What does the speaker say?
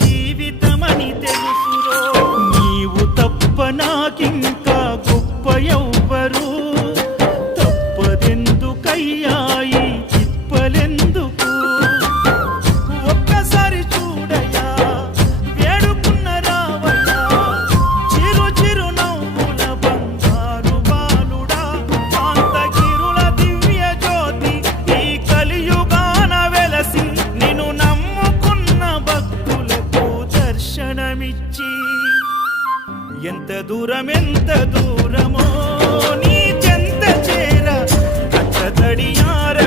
జీవితమని తెలుసు నీవు తప్ప నాకింగ్ పిచ్చి ఎంత దూరం ఎంత దూరమో నీ చెంత చేర ఆర